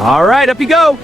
All right, up you go.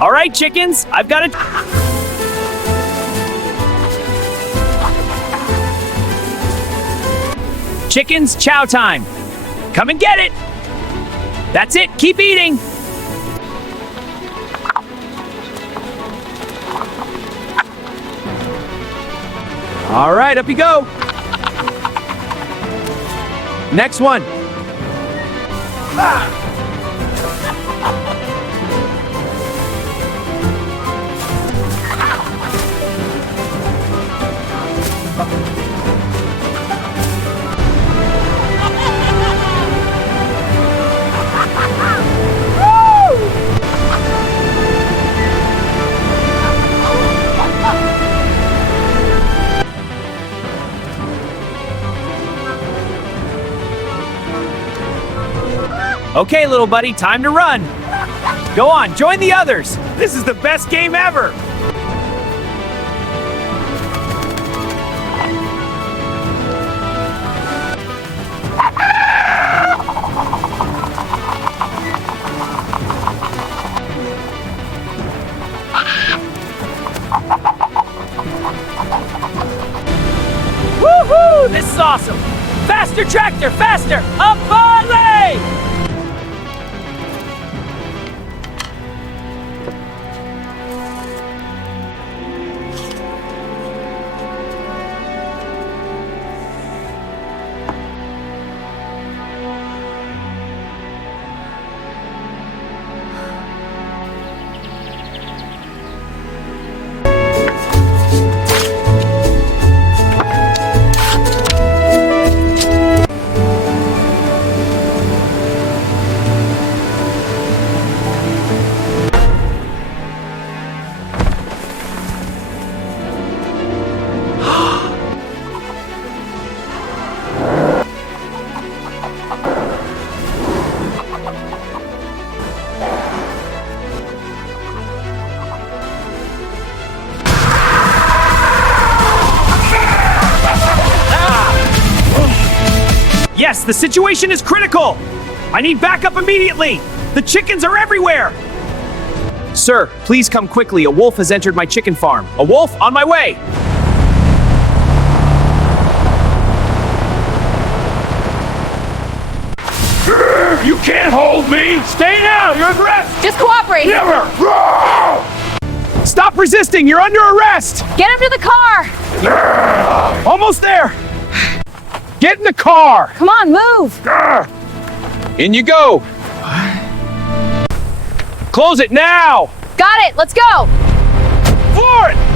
All right, chickens, I've got it. Chickens, chow time. Come and get it. That's it, keep eating. All right, up you go. Next one. Ah. Okay, little buddy, time to run. Go on, join the others. This is the best game ever. Woohoo! This is awesome. Faster, tractor, faster! Up, Barley! Yes, the situation is critical! I need backup immediately! The chickens are everywhere! Sir, please come quickly. A wolf has entered my chicken farm. A wolf on my way! You can't hold me! Stay down! You're aggressive! Just cooperate! Never! Stop resisting! You're under arrest! Get him to the car! Almost there! Get in the car! Come on, move! In you go! Close it now! Got it, let's go! Forward!